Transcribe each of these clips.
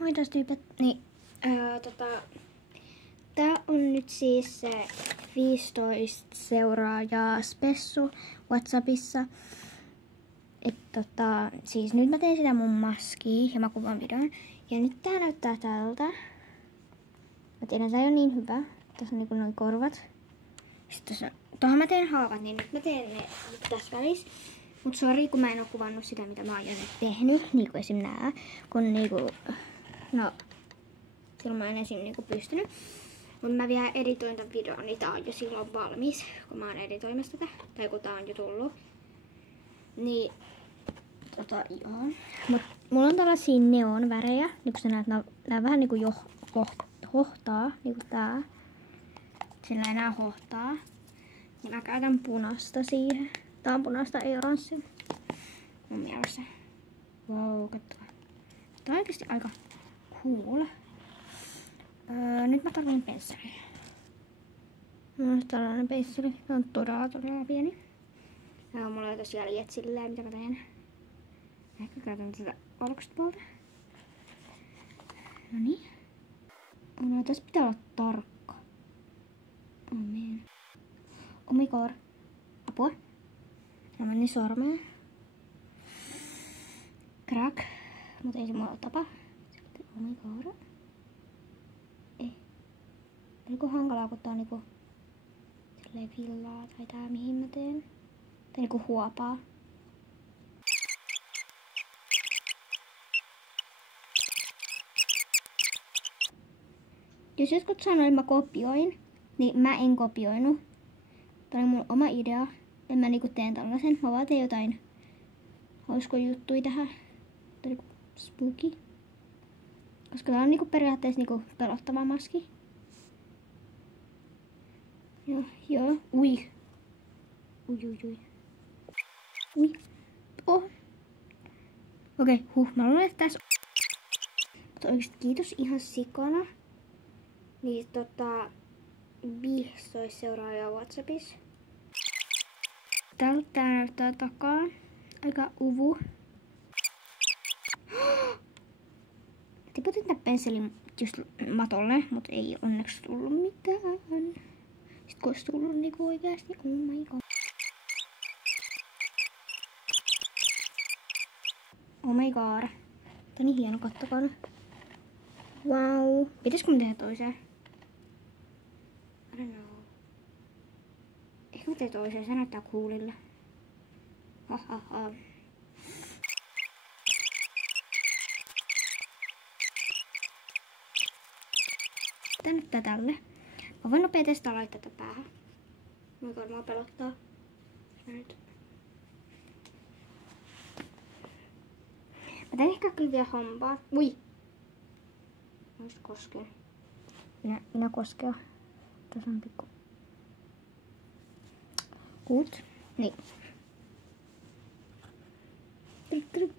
Moi taas tyypät. Niin, tää on nyt siis se 15 seuraajaa spessu WhatsAppissa. Siis nyt mä teen sitä mun maskiin ja mä kuvaan videon. Ja nyt tää näyttää tältä. Mä tiedän, tää ei oo niin hyvä. Tässä on niinku noin korvat. Sitten tohon mä teen haavat, niin nyt mä teen ne tässä välissä. Mut sori, kun mä en oo kuvannut sitä, mitä mä oon jo nyt tehnyt. Niinku esim nää. Kun niinku... No... Silloin mä en esim niinku pystynyt. Mut mä vielä editoin tän videon, niin tää on jo silloin valmis. Kun mä oon editoimassa tätä. Tai kun tää on jo tullut. Niin... joo. Mut mulla on tällaisia neonvärejä. Niinku sä näet, nää vähän niinku jo hohtaa. Niinku tää. Sillä ei enää hohtaa. Ja mä käytän punaista siihen. Tää on punaista, ei oranssia. Mun mielestä. Wow, katsokaa. Tää on oikeesti aika cool. Nyt mä tarvitsen pensseliä. Mulla on tällainen pensseli. Tää on todella pieni. Ja mulla on tosiaan jäljet silleen, mitä mä teen. Ehkä käytän tätä valkoista puolta. Noniin. No, tässä pitää olla tarkka. Oh man. Oh my god. Apua. Mä menin sormeen. Crack. Mutta ei se mua tapa. Sitten oh my god. Ei. Oliko hankalaa, kun tää on niinku silleen villaa tai tää mihin mä teen. Tai niinku huopaa. Jos jotkut sanoo, että mä kopioin, niin mä en kopioinut. Tämä on mun oma idea. En mä niinku teen tällaisen. Mä vaan teen jotain hauskoja tähän. Tää on niinku spooky. Koska tää on niinku periaatteessa niinku pelottava maski. Joo. Ui. Ui. Oh. Okei, mä luulen, että tässä... Mutta oikeesti kiitos ihan sikana. Niin 15 seuraajaa WhatsAppissa. Tältä tää näyttää takaa. Aika uvu. Tiputin tän pensselin just matolle, mut ei onneksi tullut mitään. Sitten kun olisi tullut niinku oikeasti, oh my god. Oh my god. Tää on niin hieno, kattokaa. Wow. Pitäisikö mä tehdä toiseen? I don't know. Ehkä mä teen toiseen, se näyttää coolille. Tää näyttää tälle. Mä voin nopea testaa laittaa tätä päähän. Mä varmaan pelottaa. Nyt. Mä teen ehkä kyllä vielä hampaa. Ui! Mä just kosken. Minä koskea. Tässä on pikku. Gut. Niin.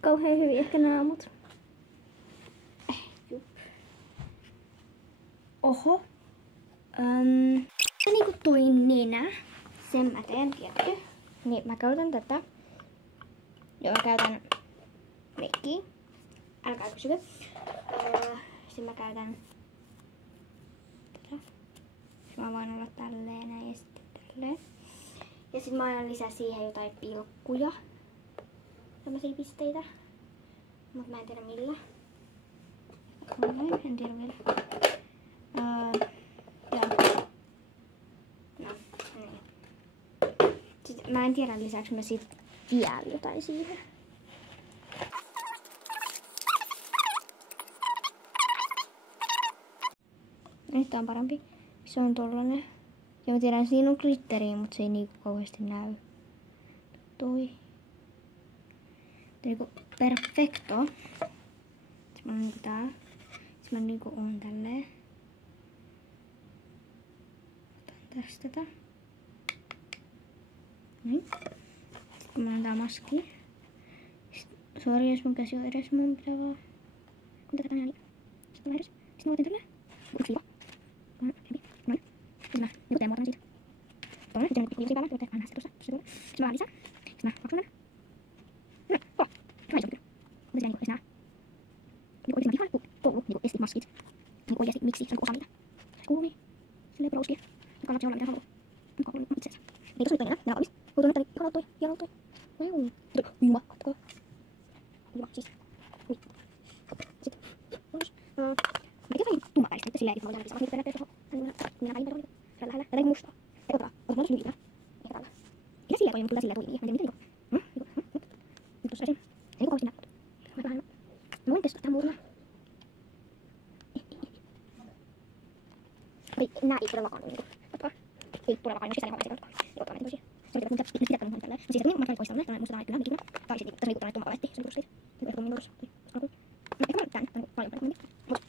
Kauhean hyvin ehkä naamut. Oho. Niinku toi nenä. Sen mä teen, tietty. Niin mä käytän tätä. Joo, mä käytän meikkiä. Älkää kysykö. Sitten mä käytän tätä. Sitten mä voin olla tälleen näin ja sitten tälleen. Ja sitten mä aina lisää siihen jotain pilkkuja. Tämmösiä pisteitä. Mut mä en tiedä millä. En tiedä vielä. No, niin. Sitten mä en tiedä lisäksi mä sit vielä jotain siihen. Nyt tää on parempi. Se on tollanen. Ja mä tiedän, siinä on glitteriä, mutta se ei niinku kauheasti näy. Toi. Niinku perfecto. Sitten mä on niinku tää. Sitten mä niinku on tälleen. Otan tästä tätä. Noin. Sitten mä on tää maski. Sori, jos mun käsi on edes, mun pitää vaan... Kun tätä tänään niin. Sitten mä edes. Sitten mä otin tälleen. Yksi viiva. Noin. Sitten mä niinku teen muotoinen siitä. Toinen. Sitten niinku päällä. Joten mä näen sitä tuossa. Sitten mä lisään. Sitten mä paksun tänne. Noin. Kova. Mä iso kyllä. Mutta se niinku ei näe. Niinku oikein ihan. kuuluu niinku esti-maskit. Niinku oikeesti miksi se on osa niitä. Kuuluu niin. Silleen brouski. Ja kannattaa olla mitä haluaa. Mikä on itseensä. Ei tossa nyt enää. Nää valmis. Kuuluu nyt ihanaa toi. Hienoa toi. Juma. Kattokaa. Juma siis. Ui. Sitten. Olis. Mä tein tummapäistä. Että silleen, että mä voin saada niitä periaatteessa. Minä välin vedoin. Tällä lähellä. Tätä ei mustaa. Ei otetaan. Otetaan myös lyhyitä. Ehkä tällä. Ja silleen toimii, kyllä silleen toimii. Mä en tiedä mitä niinku. Nyt tossa esim. Ei koko sinä. Mä vähän. Mä voin testaa tähän muutama. Nää ei todellakaan ole niinku. Ei todellakaan ole sisäinen valmistelut. Ei ottaa näitä toisia. Se on pitää mun pitää mun tälleen. Siis että mä voisin tälleen. Musta kyllä mikillä. Tai sit tässä niinku tällainen tumma paletti. Se on kuulosti. Se on ehkä minuus. Alkuun. Ehkä mä tän paljon paljon. Mut.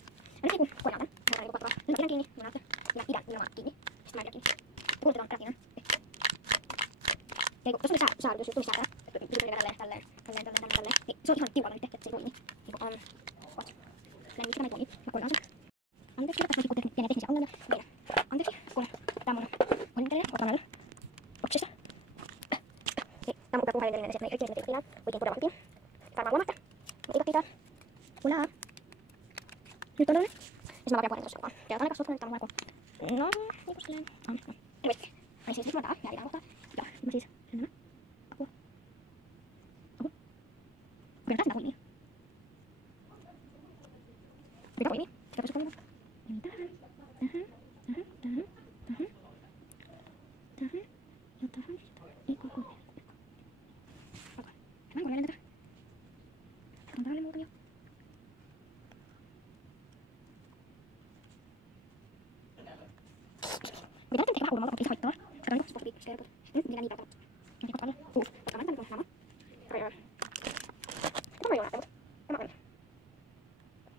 Aina niinku korjaan tän. Mä niinku patraa. Mä pidän kiinni. Mä näytän. Mä pidän nimenomaan kiinni. Sitten mä pidän kiinni. Kuulotetaan rätinä. Ja kun tossa oli säädys, tuli säädä. Tälleen. Niin se on ihan tiukalla nyt, että se ei toimi. Niinku on. What? Näin miksi tämä ei toimi. Mä korjaan sen. Anteeksi, tässä on niinku pieniä teknisiä ongelmia. Okei. Anteeksi, kun tää mun puhelinteline otan näillä boksissa. Tää mun puhelinteline, se ei oikein tiedä. Oikein todella hyvin. Varmaan huomaatte. Me ikottiin tää. Ulaa. Nyt on noin. Ja mä vaikea puhelen tossa mukaan. Ja otan 20 tää mun vaikka. No, niinku silleen. Anyway. Ai siis nyt mä tää. Jäädään kohtaa. Ja mä siis. Enemmän. Apua. Apua. Kyllä tää toimii. Mikä toimii? Sitä tässä toimii. Niin tähän. Ja tähän. Ei koko. Alkaa. Mä korjailen tätä. On täällä muutamia. Mitä nyt tehdään uudemmalta, mutta haittaa. Kato niinku spotti skerput. Minä niitä otan. Niin otan. Otan tämän nämä. Rajoin. Tämä on näyttänyt. Tämä on.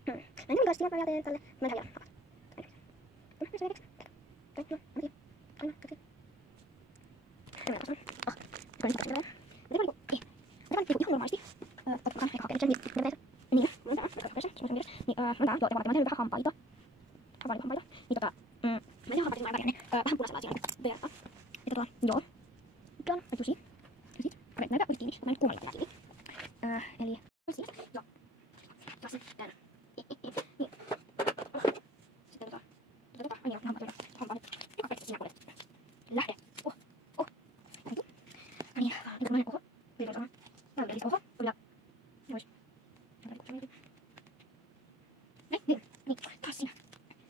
Mä en ole taas tilaa teen tälle. Mä en häviä. Se on ihan normaalisti. Otetaan ehkä hakea sen mitä niin, mä vähän hampaita. Niin mä en hampaita vähän punaisella asialla verta. Ja joo. Pian, mä tusi. Ja sit, mä näytän kiinni, mä nyt kuunnella kiinni. Eli, joo. Ja sitten, niin. Sitten ai joo, hampaat. Joka kaikki sinä kuulet. Lähde. Niin, niin oho. Vielä sama. Ja vielä oho. Ja vois. Niin, taas sinä.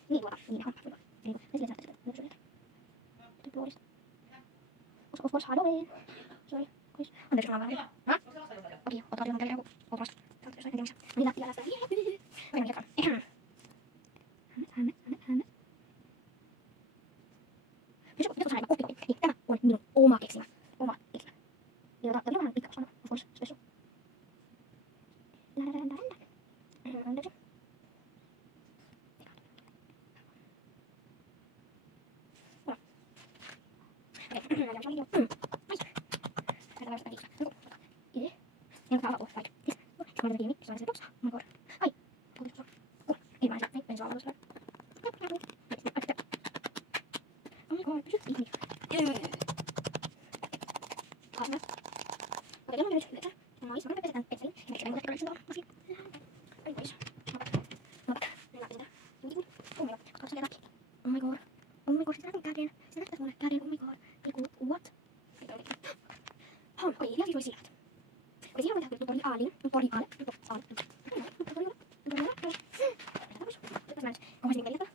Niin hampaat. Niin, ne sille saattaa sitä muusuudet. Sitten puolista. Of course, Halloween. Sorry, please. Anteeksi, mä vähän. Okei, otan ilman käydä joku. Oltaas. Täältä jossain etemissä. Niin lähti jälleen sitä. Okei, mä jatkan. Hämmet. Mitä tuossa näin? Niin, tämä on minun oma keksimä. Ja tämä on vähän pitkä osana. Of course, special. Anteeksi. Okei, mä käyn jo. Täällä on jostain liikaa. Ja tää on like this. Mä olen kiinni. Se on se box. Oh my god. Ai. Ei mä en saa olla sitä. Oh my god, pysy kiinni. Okei, mä menen nyt yleensä. Mä olis varmaan pesetään petselin. Ja miksi mä en muuten sitä asiaa. Ai pois. No vaikka. Mä pesetään. Oh my god. Katso se läpi. Oh my god. Sitä näkyy käden. Se näyttää mulle käden. Oh my god. Eiku, what? Okei, ja siis oli silät. Oli ihan mitä tori aali. Tori aali. Tässä mä nyt kohdaisin kelitä.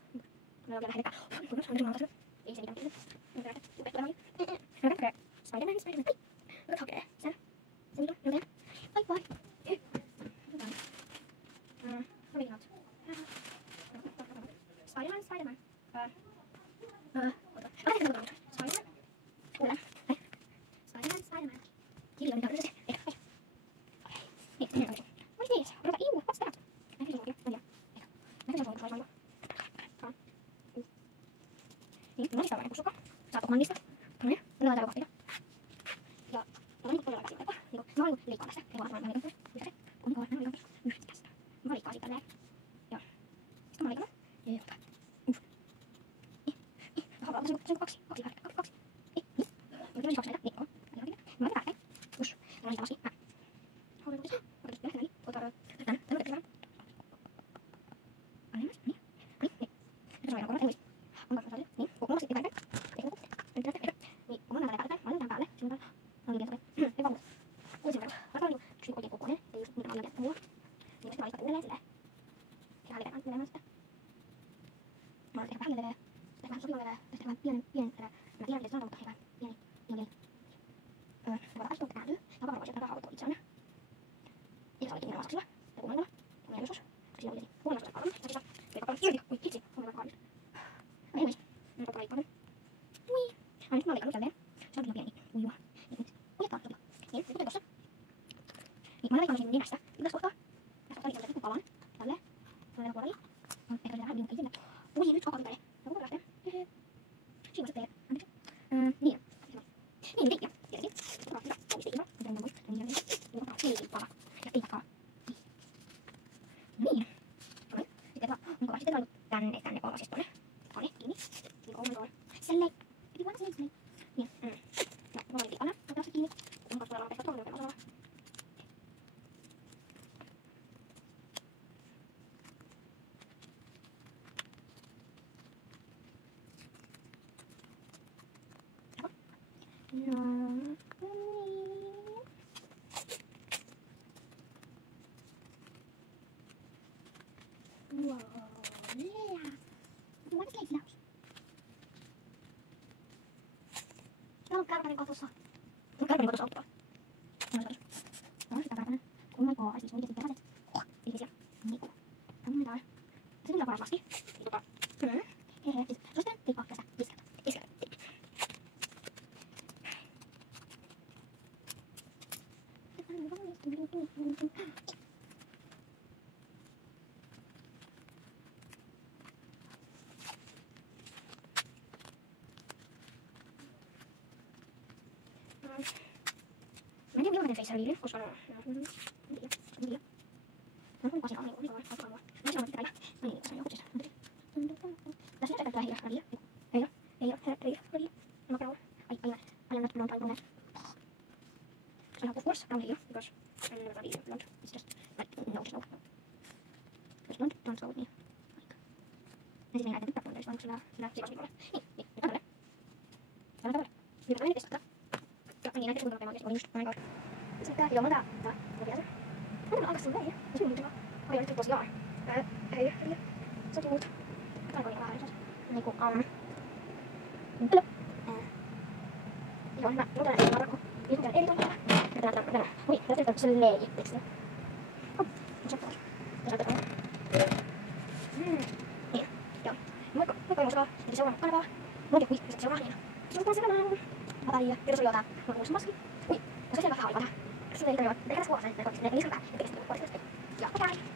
Mä vielä lähdetään. Kunnos, on jumalata. Ei se mitään kelitä. Spider-Man. Nyt hakee sen. Se mitä? Joten. Bye. Moving out. Spider-Man. Spider-Man. Kuule. Spider-Man. Kirja on mitä yhdessä. Okei. What is this? What's that? Näin se on oikein. Näin se on oikein. Niin, mä listaan vaikka suka. Saat ohmannista. Noin. Mä laitan kohtia. Ja mä oon todella käsin vaikka. Mä oon liikaa tästä. Ei vaan mä oon yhtä se. Mä oon liikaa yhtästä. Mä liikaa siitä tälleen. Ja. Sitten mä liikaa. Ja jotain. Se on kaksi. Niin. Mä oon kaksi näitä. Niin on. Mä oon näin. Ush. Mä oon liikaa siinä. Mä oon liikaa. Mä oon liikaa. Mä oon liikaa. Alemmas, niin. Niin. Nyt se on korvat, ei on korvat, niin. Mulla sitten kaiken. Niin, kun mä näen päälle, mä laitan päälle. Sinun päälle. On liian ei vaan. Olisin verran. Varmaan niin yksi oikein kokoinen. Ei just mitä paljon mulla. Niin sitten valitaan uudelleen silleen. Ja leveän menemään sitä. Mä oon tehdä vähän leveä. Sitten vähän sopivan leveä. Sitten vähän pienen leveä. Mä tiedän miten se on, mutta ihan pieni. Niin. Voidaan kaikki tuolta kääntyy. Ja vaan voisin haavoittua itseään. Ja se olikin nimenomaan saksilla. Ja kuumennella. Ja meidän joskus. Koska siinä oli vesi. Kuumennella se on paljon. Ja sitten vaan irti. Ui, hitsi. Kuumennella kaadus. Anyways. Nyt on paljon. Ui. Nyt mä oon leikannut jälleen. Se on kyllä pieni. Ui juma. Nyt. Ujettaan. Niin. Kuten tossa. Niin mä oon leikannut sen nenästä. Yhdessä kohtaa. Ja sitten oli palan. Tälleen. Se on puolella. Ehkä se vähän liukin sinne. Ui, nyt koko pitää. Ja kuka lähtee. Siinä se teet. Anteeksi. Niin. Niin, niin. Tietenkin. Tämä on hyvä. Omisti ihan. Mitä minä muistan. Niin, niin. Pala. Ja ei takaa. Niin. Noin. Sitten vaan. Niin kova. Sitten on tänne olla siis tonne. Tonne. Kiinni. Niin on noin. Selleen. Eli vaan selleen. Niin. No, mulla oli tiikana. Mä taas kiinni. Kun katsotaan olla pehtä tuolla. Osalla. No, niin. Wow, yeah. What is like now? No, karpanen kotossa. Karpanen kotossa auttaa. No, sitä karpanen. Oh my god, siis on tietysti peräset. Ihmisiä. Niinku. Annetaan. Se on paras maski. Hehe, siis suosittelen teipaa tästä. Iskeltä. Mä en tiedä millainen face oli, koska en tiedä. Mä oon kuvasin alliin, mikä on mua. Mä sanoin, että mä niin, tässä on joku siis. Tässä on säkättyä hiljaa, radia. Ei oo, radia. Mä käyn. I am not blonde, I'm brunette. So I have of course brown hair, because I'm never really blonde. It's just like, no, just no. Because blonde, don't go with me. Ja siis meidän äiti tykkää blondeista, vaan sillä sikasvikolla. Niin, tälle. Tälle. Nyt on testata. Ja niin näitä kuinka oikeesti oli just, oh my god. Sitten joo, tää vielä se. On aika silleen, ja se on muuten aivan nyt tosiaan. Hei, se on muut. Aika niin vähän, niinku, hello. Joo, hyvä. Mutta ei varakko. Nyt on eri tontilla. Tänään. Oi, täytyy ottaa sen leiji tekstiä. Hop, se pois. Ja sä otetaan. Niin, joo. Moikka ilmoittakaa. Eli seuraava kanavaa. Moikka, ui, se seuraa niin. Se on seuraavana. Bye. Kiitos oli jotain. Mä oon maski. Ui, se on vähän aikaa. Se ei ole. Tehdään kuva sen. Ne lisätään. Ja tekee sitten. Ja bye.